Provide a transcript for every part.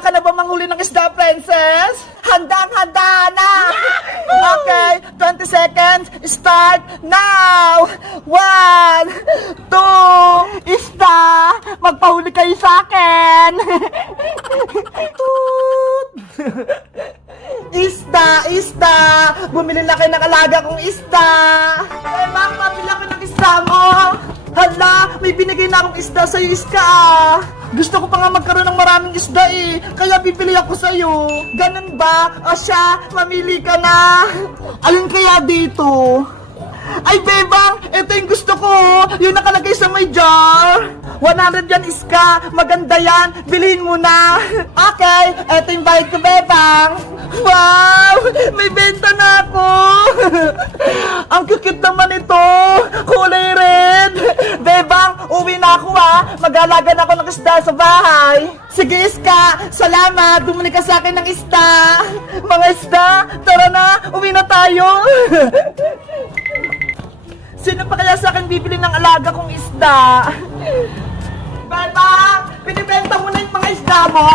Handa ka na ba manghuli ng isda, princess? Handang-handa na! Okay, 20 seconds, start now! 1, 2, isda! Magpahuli kayo sa akin! Toot! Isda! Isda! Bumili na kayo ng alaga kong isda! Ma'am, pabili ako ng isda mo! Hala, may binigay na akong isda sa'yo, Iska ah. Gusto ko pa nga magkaroon ng maraming isda eh, kaya bibili ako sa'yo. Ganun ba? O siya, mamili ka na. Alin kaya dito? Ay, bebang, ito yung gusto ko. Yung nakalagay sa may jar. 100 yan, Iska. Maganda yan. Bilhin mo na. Okay, ito yung bayad ko, bebang. Wow! May benta na ako. Ang cute naman ito. Kulay red. Bebang, uwi na ako ha. Mag-alaga na ako ng isda sa bahay. Sige, Iska. Salamat. Bumili ka sa akin ng isda. Mga isda, tara na. Uwi na tayo. Sino pa kaya sa akin bibili ng alaga kong isda? Bebang, pinibenta mo na yung mga isda mo?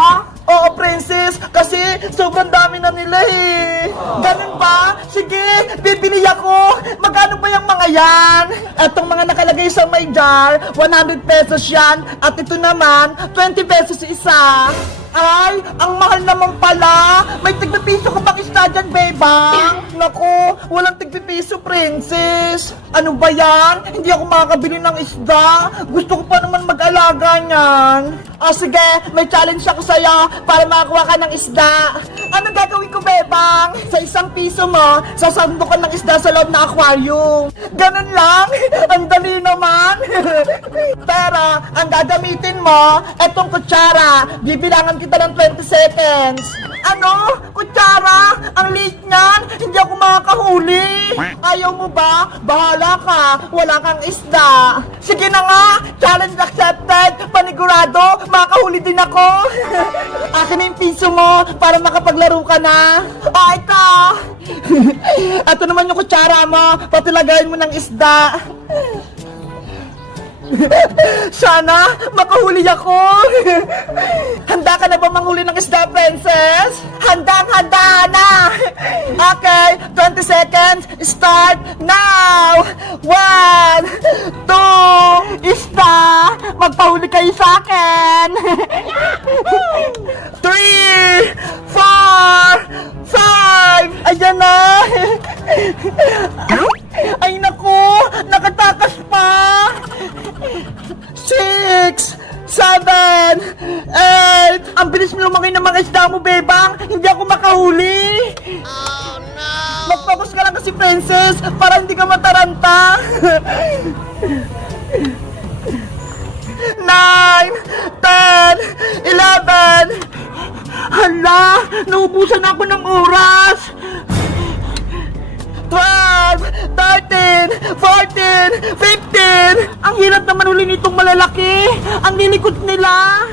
Oo, princess, kasi sobrang dami na nila eh. Ganun ba? Sige, bibili ako. Magkano ba yung mga yan? Etong mga nakalagay sa may jar, 100 pesos yan. At ito naman, 20 pesos isa. Ay, ang mahal naman pala. May tigpipiso ka bang isda dyan, bebang? Naku, walang tigpipiso, princess. Ano ba yan? Hindi ako makakabili ng isda. Gusto ko pa naman mag-alaga niyan. O sige, may challenge ako sa'yo para makakuha ka ng isda. Ano gagawin ko, bebang? Sa 1 piso mo, sasando ka ng isda sa loob na aquarium. Ganun lang? Ang dali naman. Pero, ang gagamitin mo, etong kutsara. Bibilangan kita ng 20 seconds. Ano? Kutsara? Ang liit niyan? Hindi ako makakahuli. Ayaw mo ba? Bahala ka. Wala kang isda. Sige na nga. Challenge accepted. Panigurado, makakahuli din ako. Akin na yung piso mo para makapaglaro ka na. Ito. Ito naman yung kutsara mo. Patilagayin mo ng isda. Sana makahuli ako. Handa ka na ba manghuli ng isda, princess? Handang-handa na. Okay, 20 seconds, start now. 1, 2, isda. Magpahuli kayo sa akin. 3, 4, 5. Ayan na. Ay naku, nakatakas pa. 6, 7, 8. Ang bilis mo lumaki ng mga isda mo, bebang. Hindi ako makahuli. Oh no. Mag-focus ka lang kasi, princess, para hindi ka mataranta. 9, 10, 11. Hala, naubusan ako ng oras. 12, 13, 14, 15. Ang hirap naman huli nitong malalaki. Ang lilikot nila.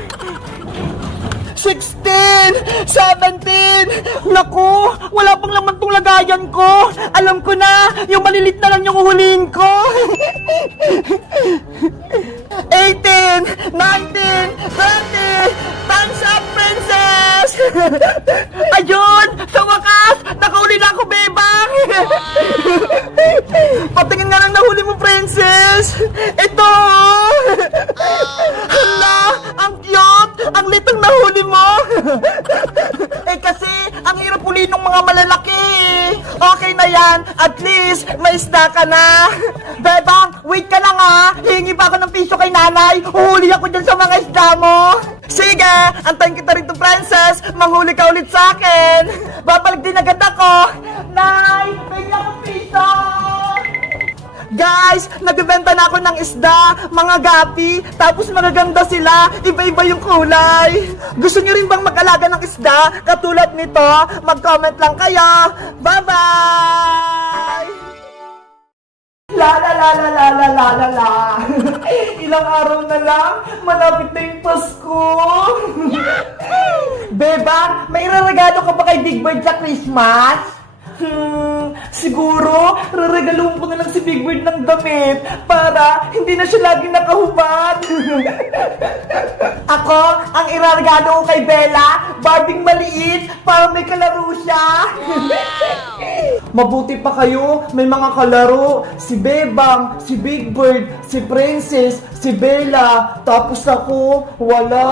16, 17. Naku, wala pang laman tong lagayan ko. Alam ko na, yung malilit na lang yung uhulihin ko. 18, 19, 20. Time's up, princess. Ayun, sa wakas, nakahuli na ako, bebang. Patingin nga lang nahuli mo, princess. Ito. Hala, ang cute. Ang litang nahuli mo. Eh kasi, ang hirap huli ng mga malalaki. Okay na yan. At least, may isda ka na. Bebang, wait ka lang ha. Hihingi pa ako ng piso kay nanay. Uhuli ako dyan sa mga isda mo. Sige, antayin kita rito, princess. Manghuli ka ulit sa akin. Babalik din agad ako. Nay, bigyan ako piso. Guys, nagbebenta na ako ng isda, mga gapi, tapos magaganda sila, iba-iba yung kulay. Gusto niyo rin bang mag-alaga ng isda, katulad nito? Mag-comment lang kayo. Bye-bye! La la la la la la la la la. Ilang araw na lang, malapit na yung Pasko. Bebang, may regalo ka ba kay Big Bird sa Christmas? Siguro, reregaluhan ko na lang si Big Bird ng damit para hindi na siya lagi nakahubad. Ako, ang iraregalo ko kay Bella, Barbie maliit para may kalaro siya. Mabuti pa kayo, may mga kalaro. Si Bebang, si Big Bird, si Princess, si Bella. Tapos ako, wala.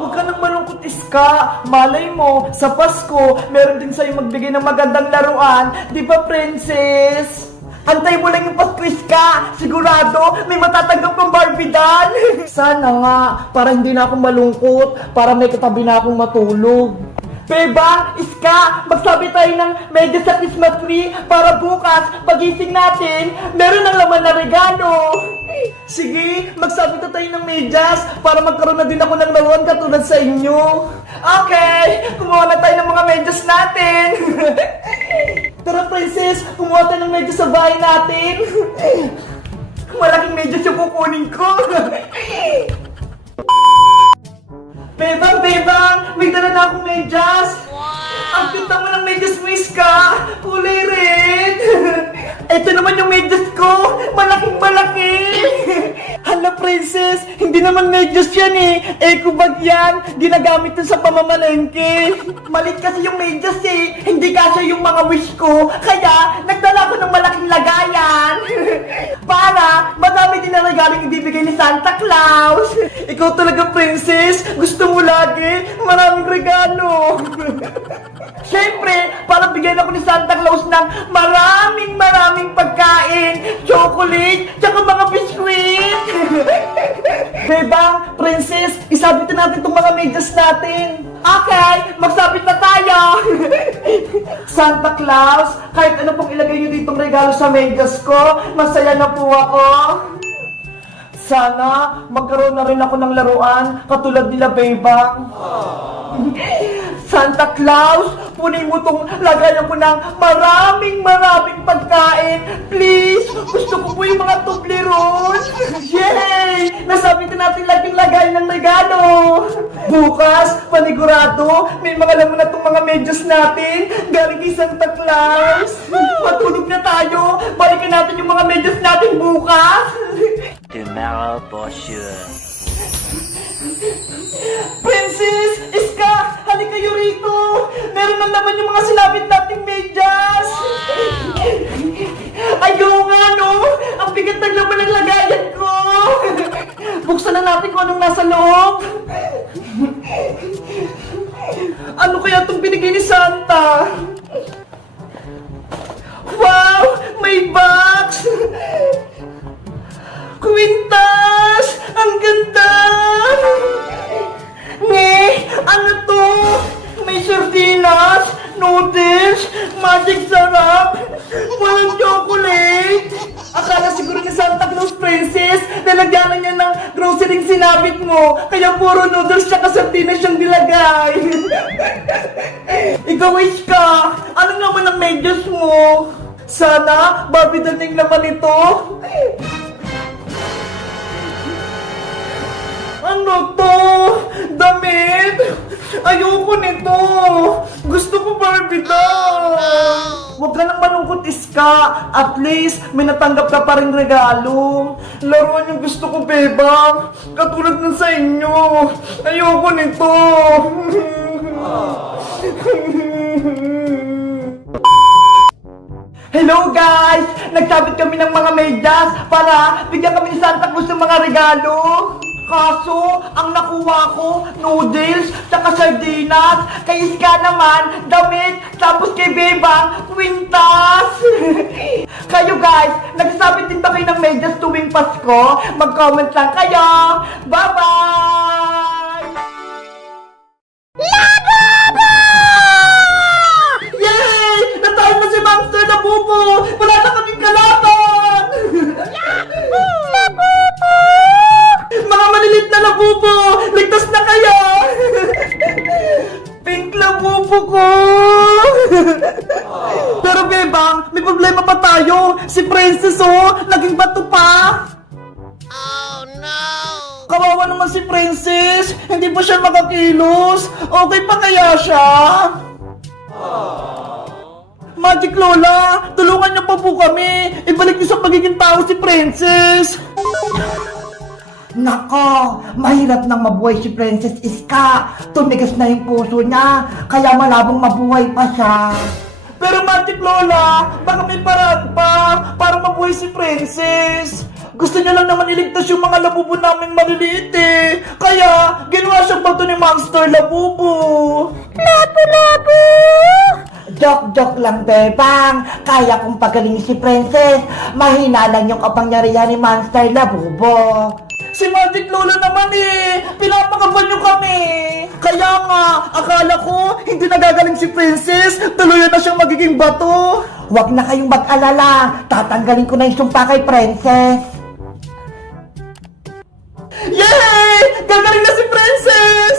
Huwag ka nang malungkot, Iska. Malay mo, sa Pasko, meron din sa'yo magbigay ng magandang laruan. Di ba, Princess? Antay mo lang yung Pasko, Iska. Sigurado, may matatanggap ng Barbie doll. Sana nga, para hindi na ako malungkot, para may katabi na akong matulog. Beba, Iska, magsabi tayo ng medyas sa Christmas tree para bukas, pagising natin, meron ng laman na regalo. Sige, magsabi tayo ng medyas para magkaroon na din ako ng laruan katulad sa inyo. Okay, kumuha na tayo ng mga medyas natin. Tara, Princess, kumuha tayo ng medyas sa bahay natin. Malaking medyas yung kukunin ko. Bebang, may dala na akong medyas. Ang pinta mo ng medyas mo, Iska. Kulay red. Ito naman yung medyas ko. Malaking malaki. Hala, Princess, hindi naman medyas yan eh. Eco bag yan. Ginagamit yun sa pamamalengke. Malit kasi yung medyas eh. Hindi kasi yung mga wish ko. Kaya, nagdala ko ng malaking lagayan. Para, madami din na regaling ibibigay ni Santa Claus. Ikaw talaga, Princess. Gusto mo lagi. Maraming regalo. Siyempre, para bigyan ako ni Santa Claus ng maraming pagkain, chocolate, tsaka mga biskuit. Bebang, Princess, isabit na natin itong mga medyas natin. Okay, magsabit na tayo. Santa Claus, kahit ano pong ilagay niyo ditong regalo sa medyas ko, masaya na po ako. Sana magkaroon na rin ako ng laruan katulad nila, Bebang. Santa Claus, punin mo tong lagayan ko ng maraming pagkain. Please, gusto ko po yung mga Toblerone. Yay! Nasabi na natin laging lagayan ng regalo. Bukas, panigurado, may mga laman na tong mga medyas natin. Galing kay Santa Claus. Matulog na tayo. Balikan natin yung mga medyas natin bukas. Tomorrow for sure. Princess! Iska! Halika kayo rito! Meron na naman yung mga sinabit nating medyas! Ayaw nga, no? Ang bigat ng laman ng lagayan ko! Buksan na natin kung anong nasa loob! Ano kaya itong binigay ni Santa? Wow! May box! Kwintas! Ang ganda! Ano to? May sardinas, noodles, magic sarap, walang chocolate. Akala siguro ni Santa Claus, Princess, nalagyan niya ng grocery sinabit mo, kaya puro noodles tsaka sardinas siyang nilagay. Ikaw, Iska, ano naman ang medyas mo? Sana, Barbie daling naman ito. Ano to? Damit? Ayoko nito! Gusto ko Barbie doll! Huwag ka nang malungkot, Iska. At least, may natanggap ka pa rin regalo. Laruan yung gusto ko, Bebang. Katulad ng sa inyo. Ayoko nito! Hello guys! Nagsabit kami ng mga medyas para bigyan kami ni Santa Claus ng mga regalo. Kaso, ang nakuha ko, noodles, tsaka sardinas. Kay Iska naman, damit, tapos kay Bebang, kwintas. Kayo guys, nagsasabit din ba kayo ng medyas tuwing Pasko? Mag-comment lang kayo. Bye-bye! Labubo! Yay! Natawag na si Monster na bubo! Wala na kaming kalaban! Labubo! Mga malilit na labubo! Ligtas na kayo! Pink labubo ko! Pero Bebang, may problema pa tayo! Si Princess naging bato pa! Oh no! Kawawa naman si Princess! Hindi pa siya makakilos! Okay pa kaya siya? Magic Lola! Tulungan niyo pa po kami! Ibalik niyo sa pagiging tao si Princess! Nako, mahirap nang mabuhay si Princess Iska. Tumigas na yung puso niya, kaya malabong mabuhay pa siya. Pero Magic Lola, baka may paraan pa para mabuhay si Princess. Gusto niya lang naman iligtas yung mga labubo naming maliliit eh. Kaya, ginawa siyang bato ni Monster Labubo. Labu-labu! Joke-joke lang, Bebang. Kaya kong pagalingin si Princess. Mahina lang yung kapangyarihan ni Monster Labubo. Si Magic Lola naman eh. Pinapakaban niyo kami. Kaya nga, akala ko hindi nagagaling si Princess. Tuluyan na siyang magiging bato. Huwag na kayong mag-alala. Tatanggalin ko na yung sumpa kay Princess. Yay! Gagaling na si Princess!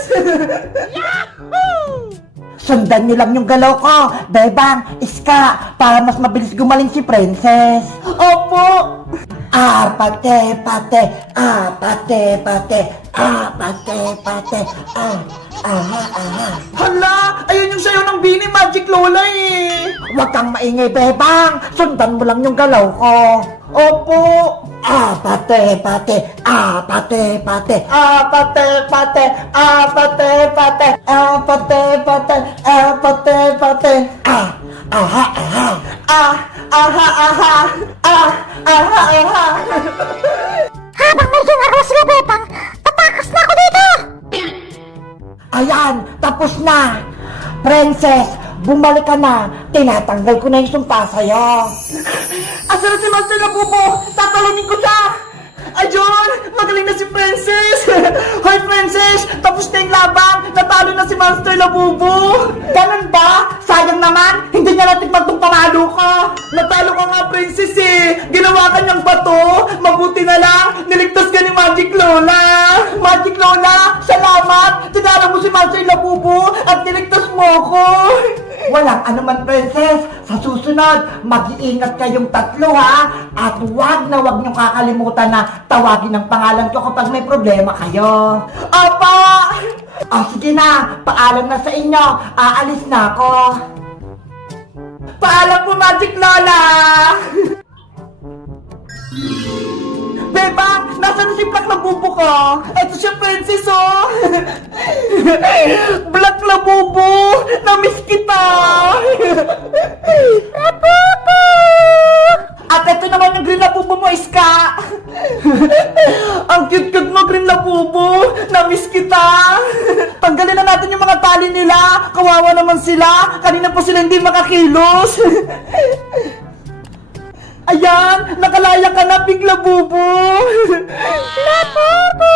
Yahoo! Sundan niyo lang yung galaw ko, Bebang, Iska, para mas mabilis gumaling si Princess. Opo! Pate, pate, pate, pate, pate, pate, Hala! Ayun yung sayo ng Bini Magic Lola eh! Huwag kang maingay, Bebang! Sundan mo lang yung galaw ko! Opo! Pate, pate, pate, pate, pate, pate, pate, pate, pate, pate, pate, pate, Habang may ginagawa sila, Bebang, tatakas na ako dito! Ayan, tapos na! Princess, bumalik ka na! Tinatanggal ko na yung sumpa sa'yo! Asa na si Master Labubo? Tatalunin ko siya! Ayun! Magaling na si Princess! Hoy, Princess! Tapos na yung laban! Natalo na si Master Labubo! Ganun ba? Sayang naman! Hindi niya natikman tong panalo ko! Natalo ka nga, Princess eh! Ginawa ka niyang bato! Mabuti na lang! Niligtas ka ni Magic Lola! Magic Lola! Salamat! Tinalo mo si Master Labubo at niligtas mo ko! Walang anuman, Princess! Sa susunod, mag-iingat kayong tatlo ha! At huwag na huwag niyong kakalimutan na tawagin ang pangalan ko kapag may problema kayo. Apa! Sige na, paalam na sa inyo. Aalis na ako. Paalam po, Magic Lola! Beba, nasa na si Black Labubo ko? Ito siya, Princess, oh! Black Labubo! Namiss kita! Labubo! At ito naman yung Green Labubo mo, Iska! Ang cute-cute mo, Green Labubo! Namiss kita! Tanggalin na natin yung mga tali nila! Kawawa naman sila! Kanina pa sila hindi makakilos! Ayan! Nakalaya ka na, Big Labubo! Labubo!